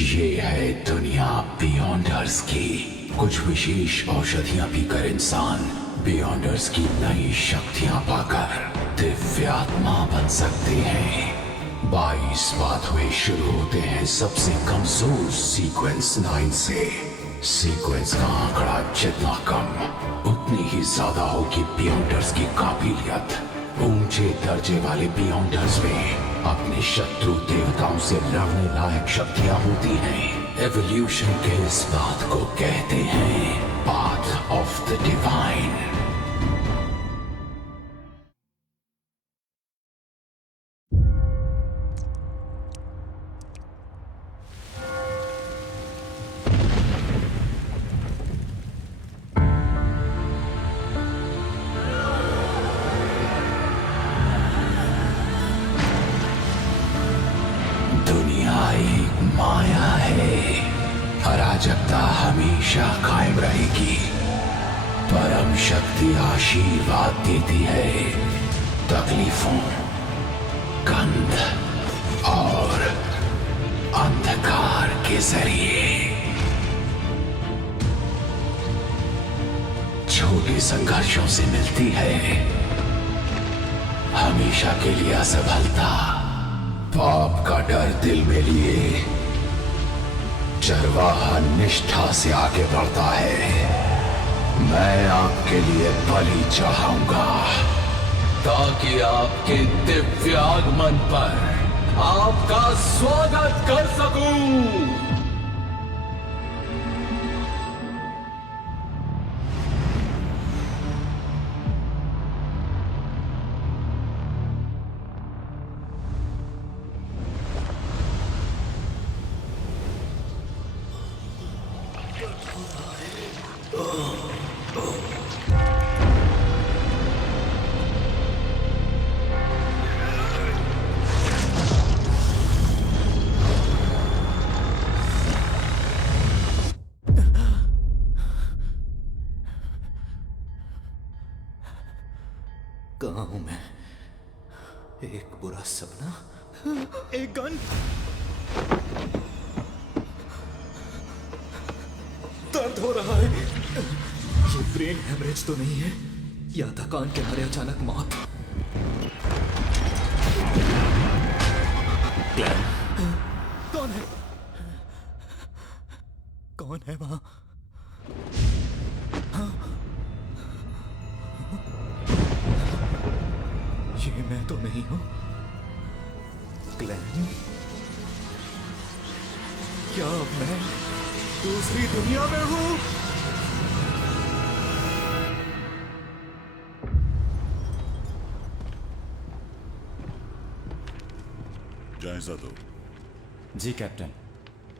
ये है दुनिया बियॉन्डर्स की। कुछ विशेष औषधियां पीकर इंसान बियॉन्डर्स की नई शक्तियां पाकर दिव्यात्मा बन सकते हैं। 22 पाथवे शुरू होते हैं सबसे कमजोर सीक्वेंस 9 से। सीक्वेंस का आंकड़ा जितना कम उतनी ही ज्यादा होगी बियॉन्डर्स की काबिलियत। ऊंचे दर्जे वाले बियॉन्डर्स में अपने शत्रु देवताओं से लड़ने लायक शक्तियां होती हैं। एवोल्यूशन के इस बात को कहते हैं पाथ ऑफ द डिवाइन। माया है, अराजकता हमेशा कायम रहेगी। परम शक्ति आशीर्वाद देती है तकलीफों, गंध और अंधकार के जरिए। छोटे संघर्षों से मिलती है हमेशा के लिए असफलता। पाप का डर दिल में लिए चरवाहा निष्ठा से आगे बढ़ता है। मैं आपके लिए बलि चढ़ाऊंगा ताकि आपके दिव्य आगमन पर आपका स्वागत कर सकूं। कहाँ हूं मैं? एक बुरा सपना? एक गन? दर्द हो रहा है। ये ब्रेन हेमरेज तो नहीं है या थकान के मारे अचानक मौत? क्लैन? कौन है? कौन है वहां? ये मैं तो नहीं हूं। क्लैन? क्या मैं दूसरी दुनिया में हूं? जायजा दो। जी कैप्टन,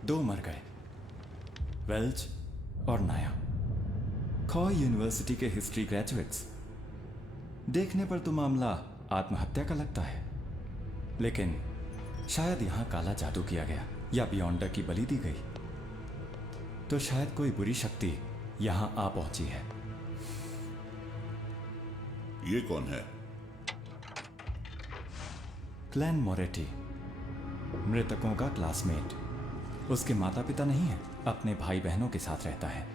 2 मर गए, वेल्च और नाया। खॉ यूनिवर्सिटी के हिस्ट्री ग्रेजुएट्स। देखने पर तो मामला आत्महत्या का लगता है, लेकिन शायद यहां काला जादू किया गया या बियॉन्डर की बलि दी गई। तो शायद कोई बुरी शक्ति यहां आ पहुंची है। ये कौन है? क्लैन मोरेटी, मृतकों का क्लासमेट। उसके माता पिता नहीं है, अपने भाई बहनों के साथ रहता है।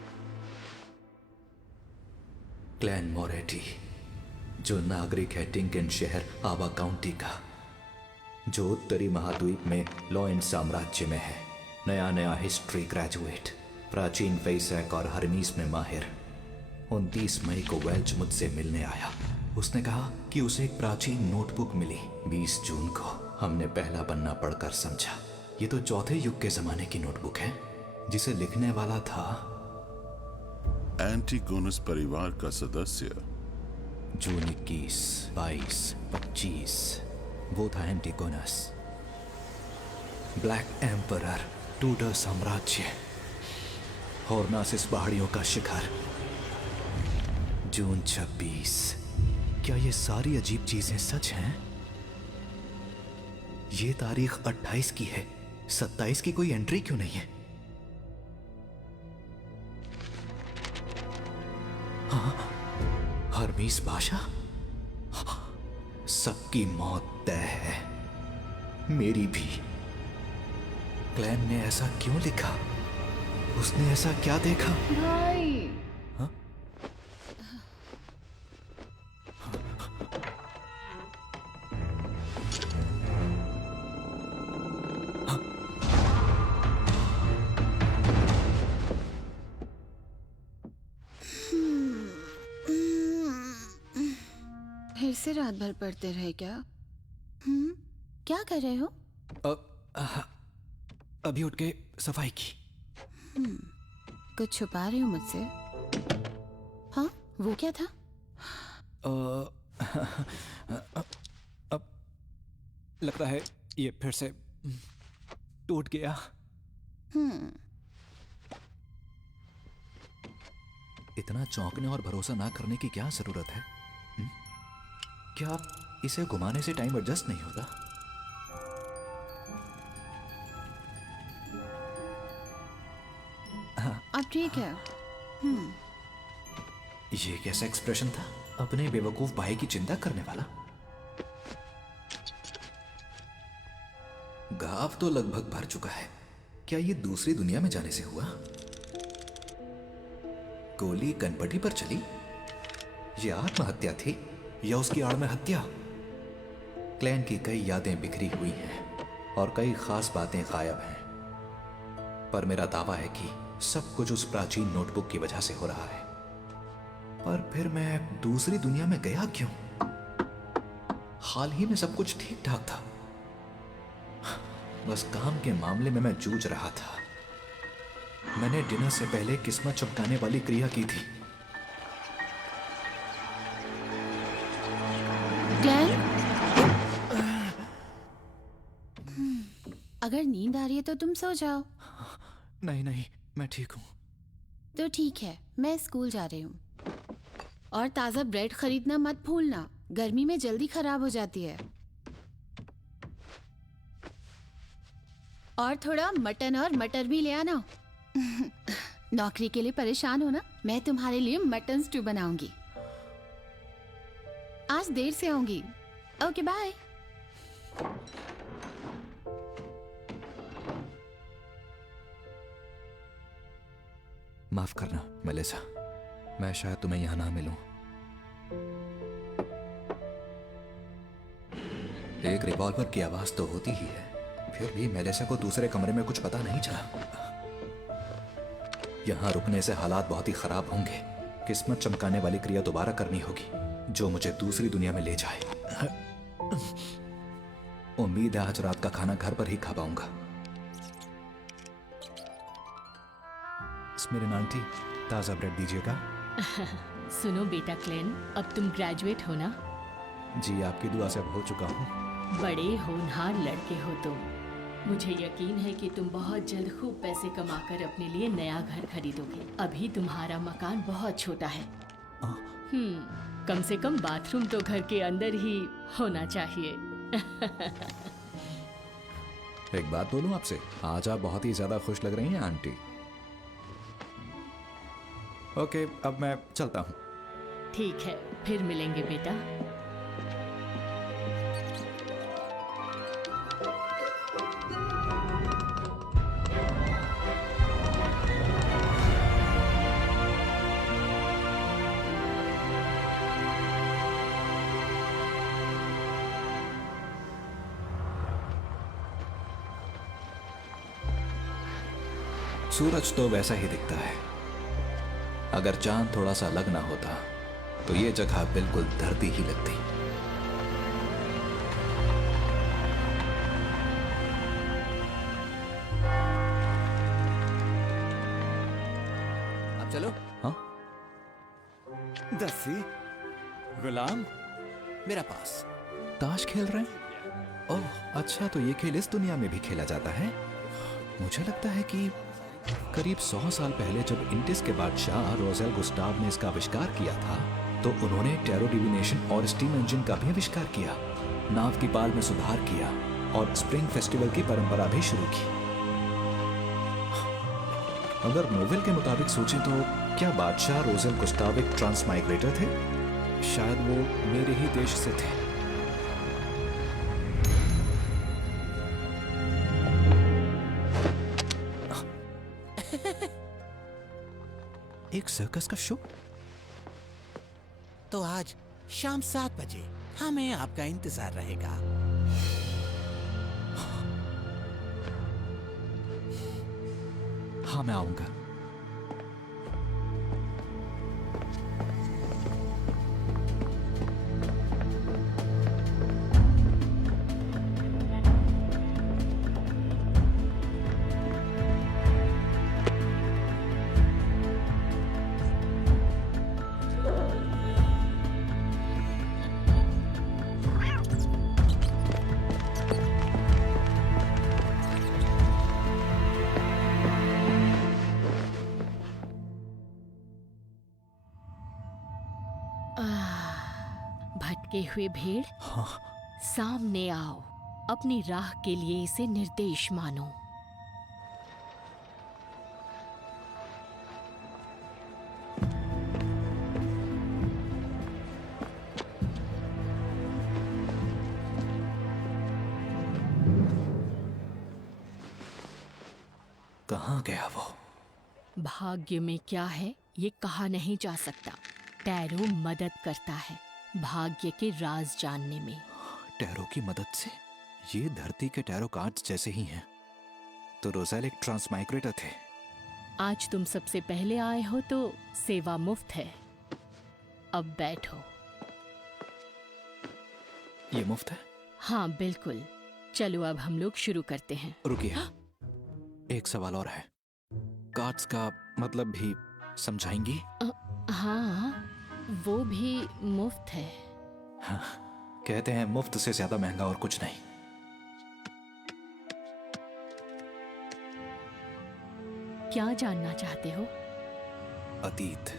क्लैन मोरेटी, जो नागरिक है टिंकन शहर आवा काउंटी का, जो उत्तरी महाद्वीप में लॉयन साम्राज्य में है। नया नया हिस्ट्री ग्रेजुएट, प्राचीन फेसैक और हरमीस में माहिर। 29 मई को वेल्च मुझसे मिलने आया। उसने कहा कि उसे एक प्राचीन नोटबुक मिली। 20 जून को हमने पहला पन्ना पढ़कर समझा ये तो चौथे युग के जमाने की नोटबुक है, जिसे लिखने वाला था एंटिगोनस परिवार का सदस्य। जून 21, 22, 25 वो था एंटिगोनस। ब्लैक एम्परर, टूडर साम्राज्य, हॉर्नासिस पहाड़ियों का शिखर। जून 26। क्या ये सारी अजीब चीजें सच हैं? ये तारीख 28 की है, 27 की कोई एंट्री क्यों नहीं है? हाँ, हरमीस बादशाह? सबकी मौत तय है, मेरी भी। क्लैन ने ऐसा क्यों लिखा? उसने ऐसा क्या देखा? भाई फिर से रात भर पढ़ते रहे क्या? क्या कर रहे हो? अभी उठ के सफाई की। कुछ छुपा रहे हो मुझसे? हाँ, वो क्या था? अब लगता है ये फिर से टूट गया। इतना चौंकने और भरोसा ना करने की क्या जरूरत है? क्या इसे घुमाने से टाइम एडजस्ट नहीं होता? अब ठीक है। ये कैसा एक्सप्रेशन था? अपने बेवकूफ भाई की चिंता करने वाला। घाव तो लगभग भर चुका है। क्या ये दूसरी दुनिया में जाने से हुआ? गोली कनपटी पर चली? ये आत्महत्या थी या उसकी आड़ में हत्या? क्लैन की कई यादें बिखरी हुई हैं और कई खास बातें गायब हैं, पर मेरा दावा है कि सब कुछ उस प्राचीन नोटबुक की वजह से हो रहा है। पर फिर मैं दूसरी दुनिया में गया क्यों? हाल ही में सब कुछ ठीक ठाक था। बस काम के मामले में मैं जूझ रहा था। मैंने डिनर से पहले किस्मत चमकाने वाली क्रिया की थी। क्लैन? अगर नींद आ रही है तो तुम सो जाओ। नहीं नहीं, मैं ठीक हूं। तो ठीक है, मैं स्कूल जा रही हूँ। और ताज़ा ब्रेड खरीदना मत भूलना, गर्मी में जल्दी खराब हो जाती है। और थोड़ा मटन और मटर भी ले आना। नौकरी के लिए परेशान हो ना? मैं तुम्हारे लिए मटन स्टू बनाऊंगी। आज देर से आऊंगी। Okay bye. माफ करना मेलिसा, मैं शायद तुम्हें यहां ना मिलूं। एक रिवॉल्वर की आवाज तो होती ही है, फिर भी मेलिसा को दूसरे कमरे में कुछ पता नहीं चला। यहां रुकने से हालात बहुत ही खराब होंगे। किस्मत चमकाने वाली क्रिया दोबारा करनी होगी, जो मुझे दूसरी दुनिया में ले जाए। उम्मीद है आज रात का खाना घर पर ही खा पाऊंगा। मेरे आंटी, ताजा ब्रेड दीजिएगा। सुनो बेटा क्लेन, अब तुम ग्रेजुएट हो ना? जी, आपकी दुआ से अब हो चुका हूँ। बड़े होनहार लड़के हो तुम। मुझे यकीन है कि तुम बहुत जल्द खूब पैसे कमाकर अपने लिए नया घर खरीदोगे। अभी तुम्हारा मकान बहुत छोटा है। कम से कम बाथरूम तो घर के अंदर ही होना चाहिए। एक बात बोलूं आपसे, आज आप बहुत ही ज्यादा खुश लग रही हैं आंटी। ओके, अब मैं चलता हूँ। ठीक है, फिर मिलेंगे बेटा। सूरज तो वैसा ही दिखता है। अगर चांद थोड़ा सा अलग ना होता तो ये जगह बिल्कुल धरती ही लगती। अब चलो। हाँ, दस्सी, गुलाम, मेरा पास ताश खेल रहे हैं। ओह अच्छा, तो ये खेल इस दुनिया में भी खेला जाता है। मुझे लगता है कि करीब 100 साल पहले जब इंडिस के बादशाह रोजेल गुस्टाव ने इसका आविष्कार किया था, तो उन्होंने टेरो डिविनेशन और स्टीम इंजन का भी आविष्कार किया, नाव की पाल में सुधार किया और स्प्रिंग फेस्टिवल की परंपरा भी शुरू की। अगर नोवेल के मुताबिक सोचें तो क्या बादशाह रोजेल गुस्टाव एक ट्रांस माइग्रेटर थे? शायद वो मेरे ही देश से थे। सर्कस का शो? तो आज शाम 7 बजे हमें आपका इंतजार रहेगा। हाँ, मैं आऊंगा। भटके हुए भेड़, हाँ, सामने आओ। अपनी राह के लिए इसे निर्देश मानो। कहाँ गया वो? भाग्य में क्या है ये कहा नहीं जा सकता। टैरो मदद करता है भाग्य के राज जानने में। टैरो की मदद से? ये धरती के टैरो कार्ड्स जैसे ही हैं। तो रोज़ेल एक ट्रांसमाइग्रेटर थे। आज तुम सबसे पहले आए हो तो सेवा मुफ्त है। अब बैठो। ये मुफ्त है? हाँ बिल्कुल। चलो अब हम लोग शुरू करते हैं। रुकिए, एक सवाल और है। कार्ड्स का मतलब भी समझाएंगी? हाँ, वो भी मुफ्त है। हाँ, कहते हैं मुफ्त से ज्यादा महंगा और कुछ नहीं। क्या जानना चाहते हो? अतीत,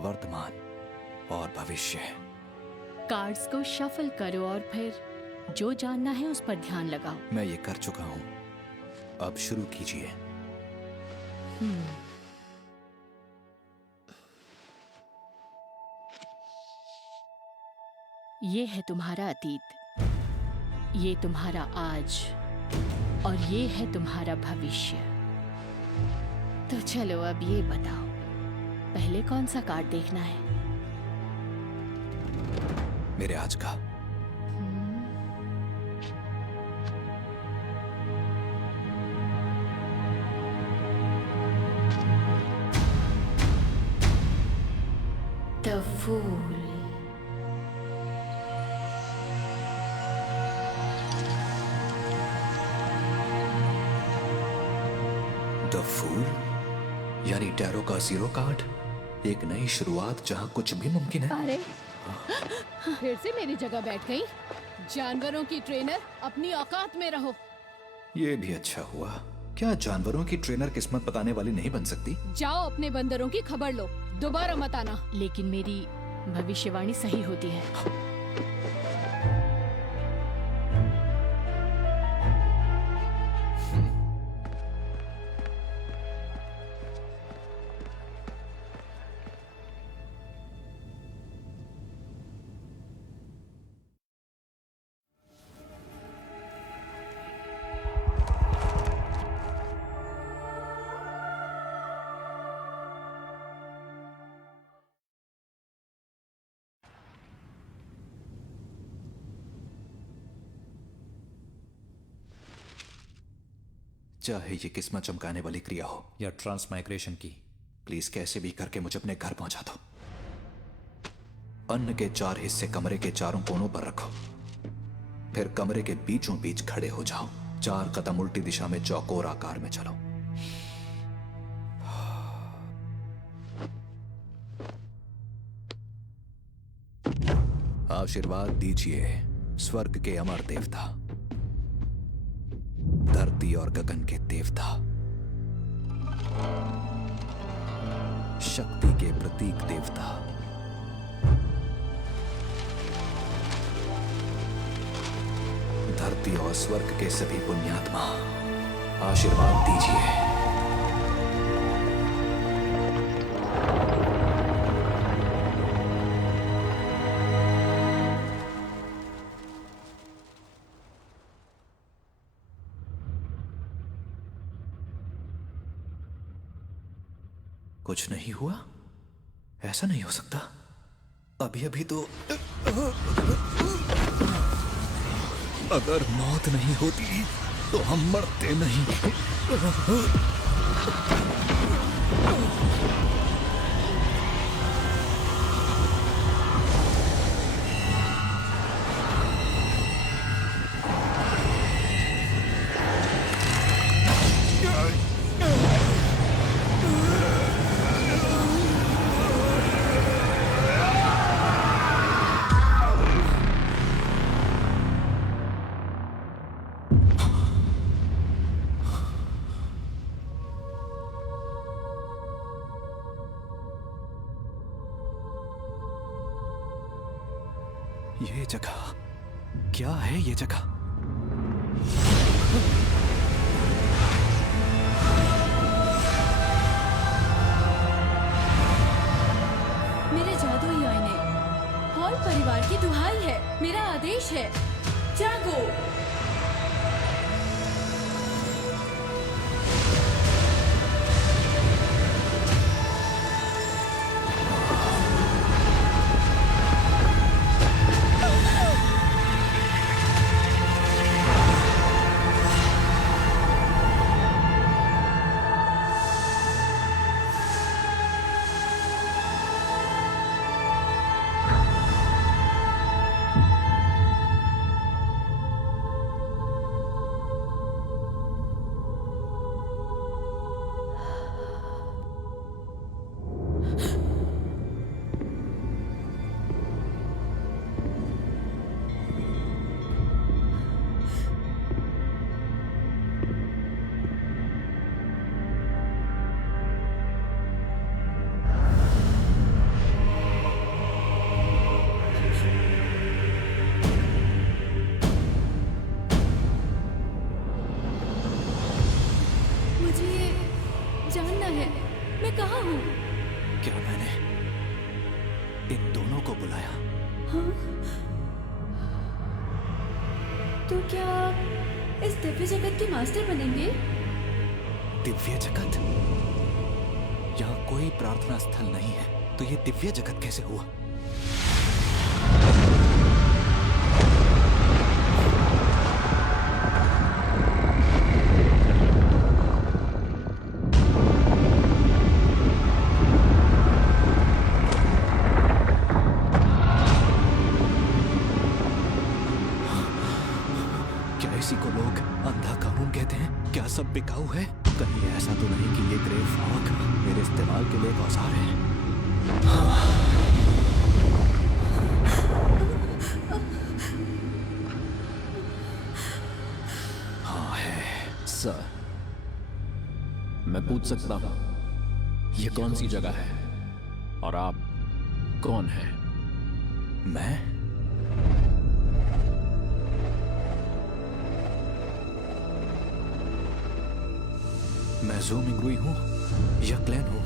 वर्तमान और भविष्य। कार्ड्स को शफल करो और फिर जो जानना है उस पर ध्यान लगाओ। मैं ये कर चुका हूं, अब शुरू कीजिए। ये है तुम्हारा अतीत, ये तुम्हारा आज और ये है तुम्हारा भविष्य। तो चलो अब ये बताओ, पहले कौन सा कार्ड देखना है? मेरे आज का। The fool. द फूल यानी टैरो का जीरो कार्ड। एक नई शुरुआत जहां कुछ भी मुमकिन है। अरे फिर से मेरी जगह बैठ गई। जानवरों की ट्रेनर, अपनी औकात में रहो। ये भी अच्छा हुआ। क्या जानवरों की ट्रेनर किस्मत बताने वाली नहीं बन सकती? जाओ अपने बंदरों की खबर लो, दोबारा मत आना। लेकिन मेरी भविष्यवाणी सही होती है। चाहे ये किस्मत चमकाने वाली क्रिया हो या ट्रांसमाइग्रेशन की, प्लीज कैसे भी करके मुझे अपने घर पहुंचा दो। अन्न के 4 हिस्से कमरे के चारों कोनों पर रखो, फिर कमरे के बीचों बीच खड़े हो जाओ। 4 कदम उल्टी दिशा में चौकोर आकार में चलो। आशीर्वाद दीजिए स्वर्ग के अमर देवता, धरती और गगन के देवता, शक्ति के प्रतीक देवता, धरती और स्वर्ग के सभी पुण्यात्मा, आशीर्वाद दीजिए। कुछ नहीं हुआ? ऐसा नहीं हो सकता। अभी अभी तो अगर मौत नहीं होती तो हम मरते नहीं। ये जगह क्या है? ये जगह मेरे जादुई आईने, हॉल परिवार की दुहाई है, मेरा आदेश है, जागो। जानना है मैं कहाँ हूँ। क्या मैंने इन दोनों को बुलाया? हाँ? तो क्या आप इस दिव्य जगत के मास्टर बनेंगे? दिव्य जगत? यहाँ कोई प्रार्थना स्थल नहीं है, तो ये दिव्य जगत कैसे हुआ? इसी को लोग अंधा कानून कहते हैं? क्या सब बिकाऊ है? कहीं ऐसा तो नहीं कि ये ग्रेव फॉग मेरे इस्तेमाल के लिए एक औजार है? हाँ है। सर, मैं पूछ सकता हूँ ये कौन सी जगह है और आप कौन हैं? मैं ज़ू मिंगुई हूँ, या क्लैन हूँ।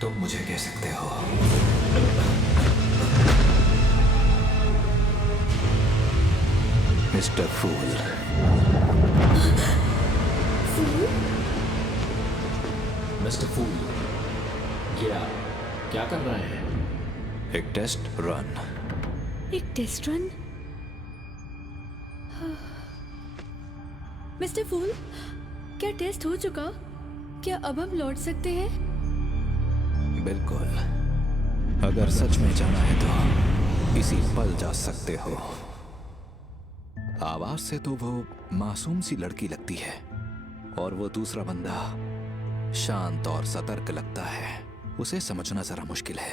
तुम मुझे कह सकते हो। मिस्टर फूल। मिस्टर फूल, क्या कर रहे हैं? एक टेस्ट रन। एक टेस्ट रन? मिस्टर फूल, क्या टेस्ट हो चुका? क्या अब हम लौट सकते हैं? बिल्कुल। अगर सच में जाना है तो इसी पल जा सकते हो। आवाज से तो वो मासूम सी लड़की लगती है, और वो दूसरा बंदा शांत और सतर्क लगता है। उसे समझना जरा मुश्किल है।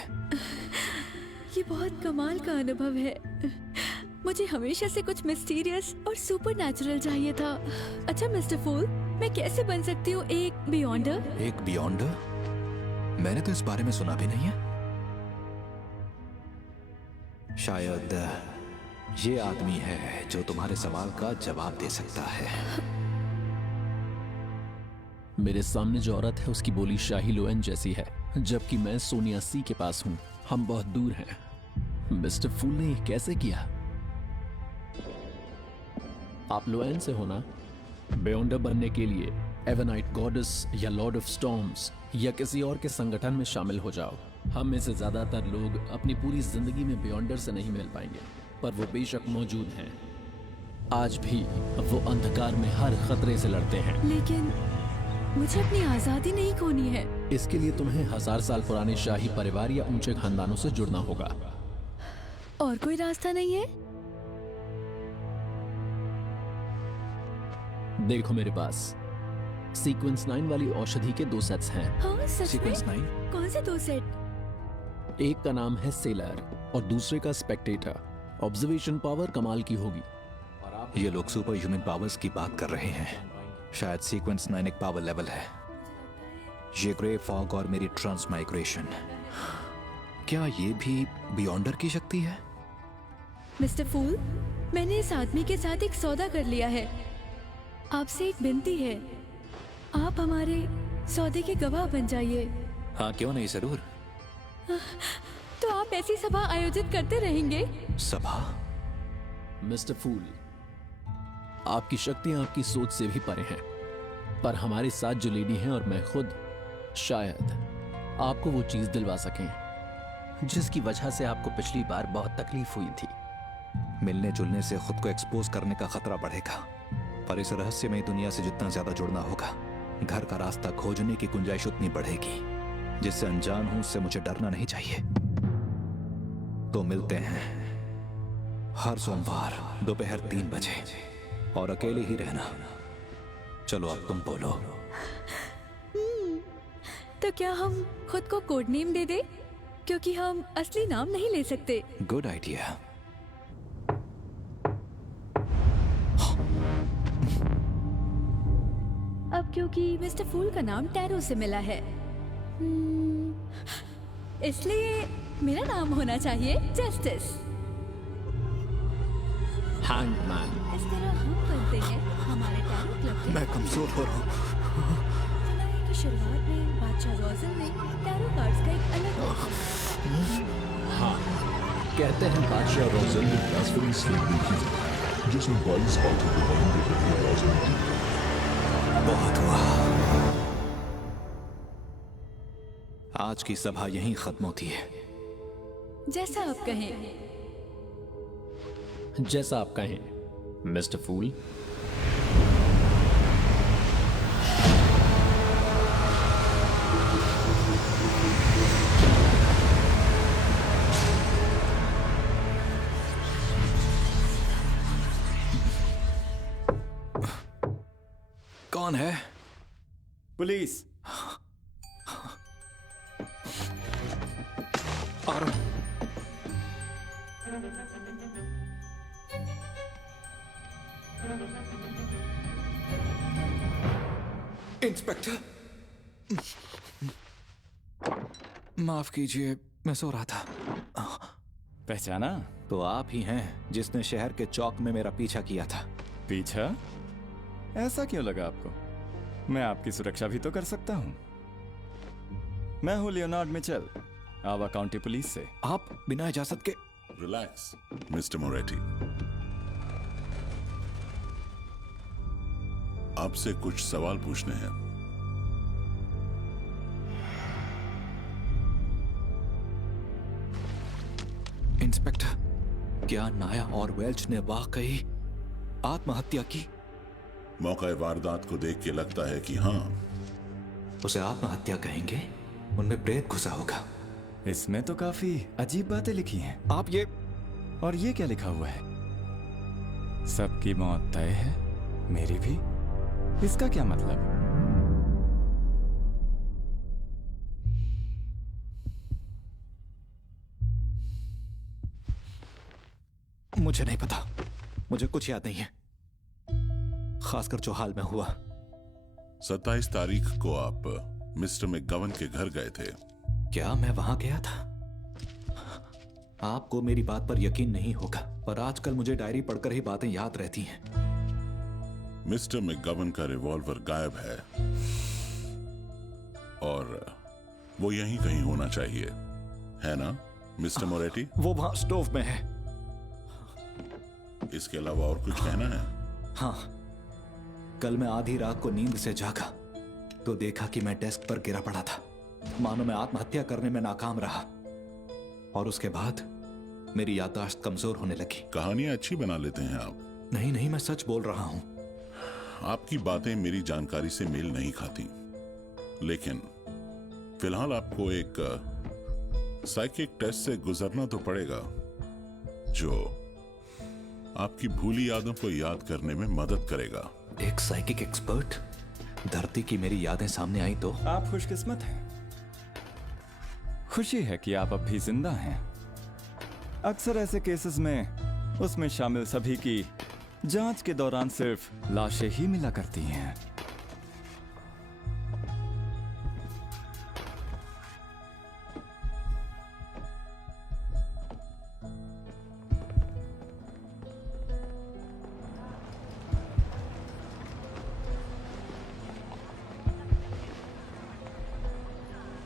ये बहुत कमाल का अनुभव है। मुझे हमेशा से कुछ मिस्टीरियस और सुपरनैचुरल चाहिए था। अच्छा मिस्टर फूल, मैं कैसे बन सकती हूँ एक बियॉन्डर? एक बियॉन्डर? मैंने तो इस बारे में सुना भी नहीं है। शायद ये आदमी है जो तुम्हारे सवाल का जवाब दे सकता है। मेरे सामने जो औरत है उसकी बोली शाही लोएन जैसी है। जबकि मैं सोनिया सी के पास हूं। हम बहुत दूर हैं। मिस्टर फूल ने ये कैसे किया? आप लोएन से हो ना? बियॉन्डर बनने के लिए एवनाइट गॉडेस या लॉर्ड ऑफ स्टॉर्म्स या किसी और के संगठन में शामिल हो जाओ। हम में से ज्यादातर लोग अपनी पूरी जिंदगी में बियॉन्डर से नहीं मिल पाएंगे, पर वो बेशक मौजूद हैं। आज भी वो अंधकार में हर खतरे से लड़ते हैं। लेकिन मुझे अपनी आजादी नहीं खोनी है। इसके लिए तुम्हें 1000 साल पुराने शाही परिवार या ऊंचे खानदानों से जुड़ना होगा। और कोई रास्ता नहीं है? देखो मेरे पास सीक्वेंस 9 वाली औषधि के 2 सेट्स हैं। हाँ, सच सीक्वेंस में? 9? कौन से 2 सेट? एक का नाम है सेलर और दूसरे का स्पेक्टेटर। ऑब्जर्वेशन पावर कमाल की होगी। ये लोग सुपर ह्यूमन पावर्स की बात कर रहे हैं। शायद सीक्वेंस 9 एक पावर लेवल है। ये ग्रे फॉग और मेरी ट्रांसमाइग्रेशन, क्या ये भी बियॉन्डर की शक्ति है? मिस्टर फूल, मैंने इस आदमी के साथ एक सौदा कर लिया है। आपसे एक विनती है, आप हमारे सौदे के गवाह बन जाइए। हाँ, क्यों नहीं, जरूर। तो आप ऐसी सभा आयोजित करते रहेंगे? सभा? मिस्टर फूल, आपकी शक्तियां आपकी सोच से भी परे हैं, पर हमारे साथ जो लेडी हैं और मैं खुद शायद आपको वो चीज दिलवा सकें जिसकी वजह से आपको पिछली बार बहुत तकलीफ हुई थी। मिलने जुलने से खुद को एक्सपोज करने का खतरा बढ़ेगा, पर इस रहस्यमय दुनिया से जितना ज्यादा जुड़ना होगा, घर का रास्ता खोजने की गुंजाइश उतनी बढ़ेगी। जिससे अनजान हूं उससे मुझे डरना नहीं चाहिए। तो मिलते हैं हर सोमवार दोपहर 3 बजे, और अकेले ही रहना। चलो अब तुम बोलो। तो क्या हम खुद को कोड नेम दे दे, क्योंकि हम असली नाम नहीं ले सकते। Good idea. अब क्योंकि मिस्टर फूल का नाम टैरो से मिला है, इसलिए मेरा नाम होना चाहिए जस्टिस। हैंगमैन। इस तरह हम बनते हैं हमारे टैरो क्लब के। मैं कमजोर हो रहा हूँ। सुना है कि शुरुआत में बादशाह रोजन ने टैरो कार्ड्स का एक अलग हाँ, कहते हैं बादशाह रोजन ने ब्लास्फेमी स्लेव लिखी थी, जिसमें 22 बातें बताई गई थी। बहुत हुआ। आज की सभा यहीं खत्म होती है। जैसा आप कहें। जैसा आप कहें मिस्टर फूल। कौन है? पुलिस। आ रहा हूं। इंस्पेक्टर, माफ कीजिए, मैं सो रहा था। पहचाना? तो आप ही हैं जिसने शहर के चौक में मेरा पीछा किया था। पीछा? ऐसा क्यों लगा आपको? मैं आपकी सुरक्षा भी तो कर सकता हूं। मैं हूं लियोनार्ड मिचेल, आवा काउंटी पुलिस से। आप बिना इजाजत के? रिलैक्स मिस्टर मोरेटी, आपसे कुछ सवाल पूछने हैं। इंस्पेक्टर, क्या नाया और वेल्च ने वाकई आत्महत्या की? मौका वारदात को देख के लगता है कि हाँ। उसे आत्महत्या कहेंगे? उनमें प्रेत घुसा होगा। इसमें तो काफी अजीब बातें लिखी हैं। आप ये और ये क्या लिखा हुआ है? सबकी मौत तय है, मेरी भी। इसका क्या मतलब? मुझे नहीं पता, मुझे कुछ याद नहीं है, खासकर जो हाल में हुआ। 27 तारीख को आप मिस्टर मैकगवन के घर गए थे। क्या मैं वहां गया था? आपको मेरी बात पर यकीन नहीं होगा, पर आजकल मुझे डायरी पढ़कर ही बातें याद रहती हैं। मिस्टर मैकगवन का रिवॉल्वर गायब है और वो यहीं कहीं होना चाहिए, है ना मिस्टर मोरेटी? वो वहां स्टोव में है। इसके अलावा और कुछ कहना है? हाँ, कल मैं आधी रात को नींद से जागा तो देखा कि मैं डेस्क पर गिरा पड़ा था, मानो मैं आत्महत्या करने में नाकाम रहा। और उसके बाद मेरी याददाश्त कमजोर होने लगी। कहानियां अच्छी बना लेते हैं आप। नहीं नहीं, मैं सच बोल रहा हूं। आपकी बातें मेरी जानकारी से मेल नहीं खाती, लेकिन फिलहाल आपको एक साइकिक टेस्ट से गुजरना तो पड़ेगा जो आपकी भूली यादों को याद करने में मदद करेगा। एक साइकिक एक्सपर्ट? धरती की मेरी यादें सामने आई तो? आप खुशकिस्मत हैं। खुशी है कि आप अब भी जिंदा हैं। अक्सर ऐसे केसेस में उसमें शामिल सभी की जांच के दौरान सिर्फ लाशें ही मिला करती हैं।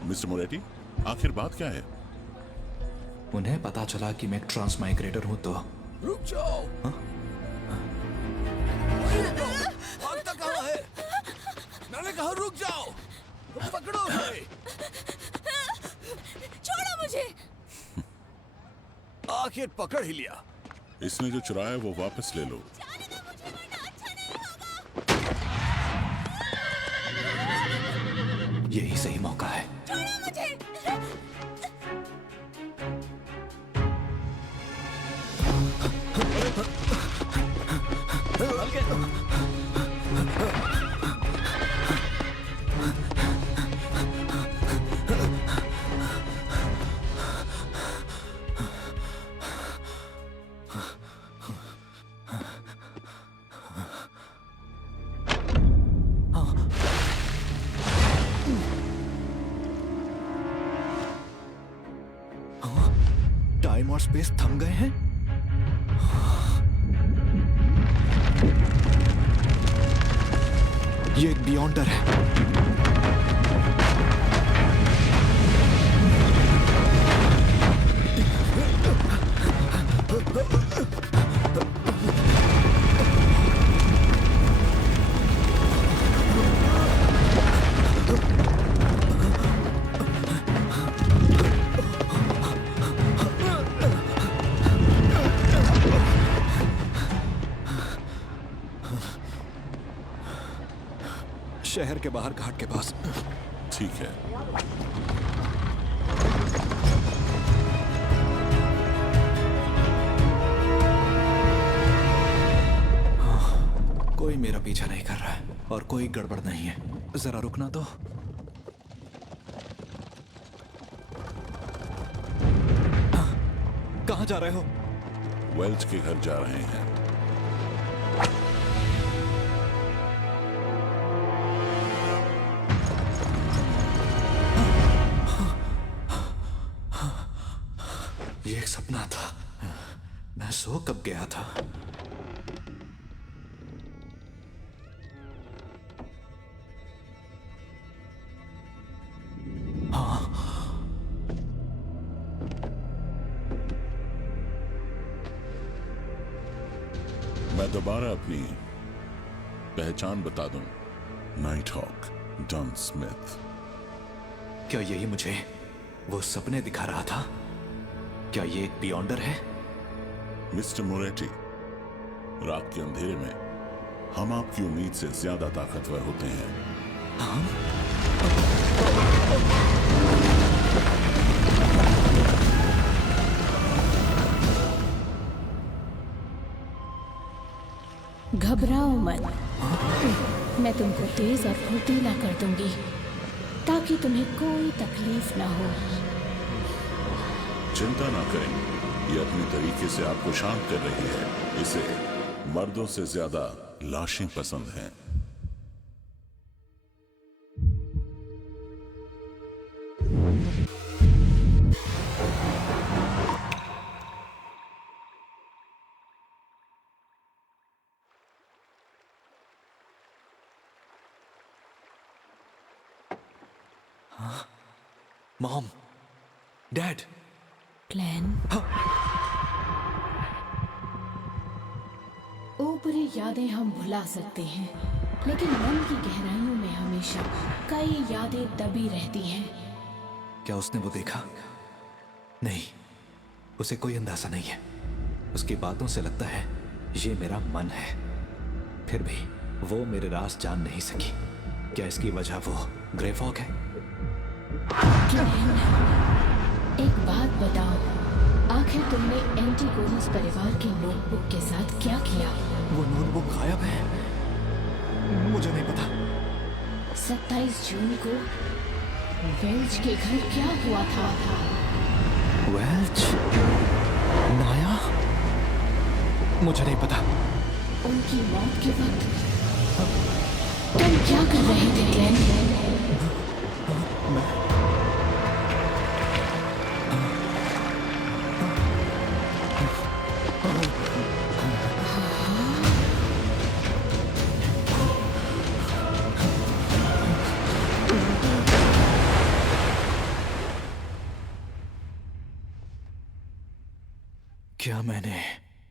मिस्टर मोरेटी, आखिर बात क्या है? उन्हें पता चला कि मैं ट्रांसमाइग्रेटर हूं तो। रुक जाओ। भागता कहाँ है? मैंने कहा रुक जाओ। पकड़ो उसे। छोड़ो मुझे। आखिर पकड़ ही लिया। इसने जो चुराया है वो वापस ले लो। यही सही मौका है। छोड़ो मुझे। टाइम और स्पेस थम गए हैं। ये एक बियॉन्डर है। शहर के बाहर घाट के पास। ठीक है। कोई मेरा पीछा नहीं कर रहा है और कोई गड़बड़ नहीं है। जरा रुकना तो। कहाँ जा रहे हो? वेल्च के घर जा रहे हैं। ये एक सपना था। मैं सो कब गया था? मैं दोबारा अपनी पहचान बता दूं। Night Hawk Don Smith. क्या यही मुझे वो सपने दिखा रहा था? क्या ये एक बियॉन्डर है? मिस्टर मोरेटी, रात के अंधेरे में हम आपकी उम्मीद से ज्यादा ताकतवर होते हैं। घबराओ मत। मैं तुमको तेज और फुर्तीला कर दूंगी ताकि तुम्हें कोई तकलीफ ना हो। चिंता ना करें, ये अपने तरीके से आपको शांत कर रही है। इसे मर्दों से ज्यादा लाशें पसंद हैं। Mom, dad. ग्लेन, ऊपरी यादें हम भुला सकते हैं, लेकिन मन की गहराइयों में हमेशा कई यादें दबी रहती हैं। क्या उसने वो देखा? नहीं, उसे कोई अंदाजा नहीं है। उसकी बातों से लगता है ये मेरा मन है। फिर भी वो मेरे राज जान नहीं सकी। क्या इसकी वजह वो ग्रे फॉग है? एक बात बताओ, आखिर तुमने एंटीगोनस परिवार की नोटबुक के साथ क्या किया? वो नोटबुक गायब है। मुझे नहीं पता। 27 जून को वेल्च के घर क्या हुआ था? वेल्च? नाया? मुझे नहीं पता। उनकी मौत के वक्त तुम क्या कर रहे थे ग्लेन? क्या मैंने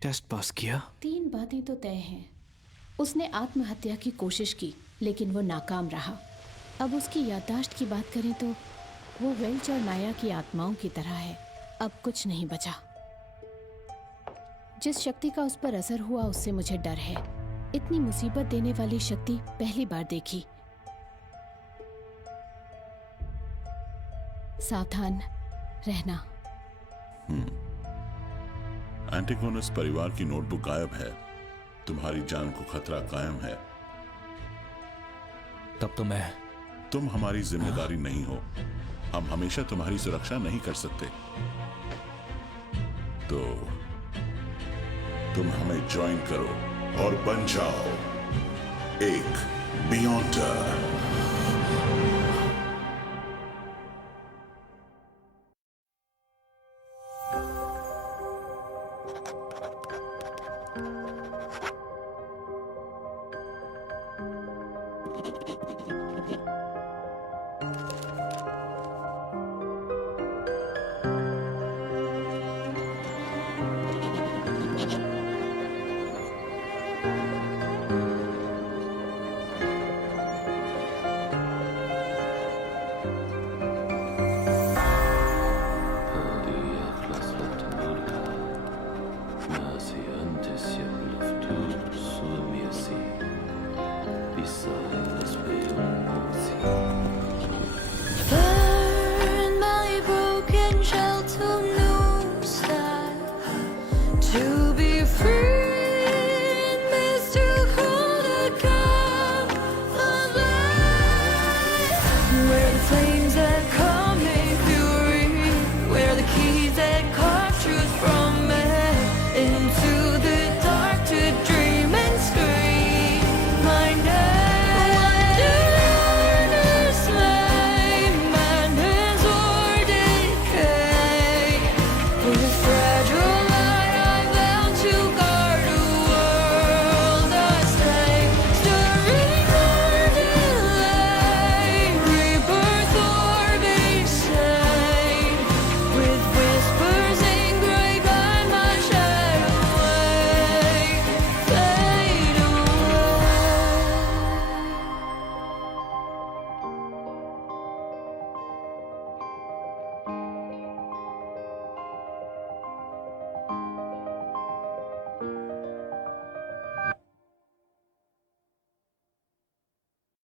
टेस्ट पास किया? 3 बातें तो तय हैं। उसने आत्महत्या की कोशिश की, लेकिन वो नाकाम रहा। अब उसकी याददाश्त की बात करें तो वो वेल्च और नाया की आत्माओं की तरह है। अब कुछ नहीं बचा। जिस शक्ति का उस पर असर हुआ उससे मुझे डर है। इतनी मुसीबत देने वाली शक्ति पहली बार देखी। सावधान रहना। एंटीगोनस परिवार की नोटबुक गायब है। तुम्हारी जान को खतरा कायम है। तब तो मैं... तुम हमारी जिम्मेदारी नहीं हो। हम हमेशा तुम्हारी सुरक्षा नहीं कर सकते। तो तुम हमें ज्वाइन करो और बन जाओ एक बियॉन्डर।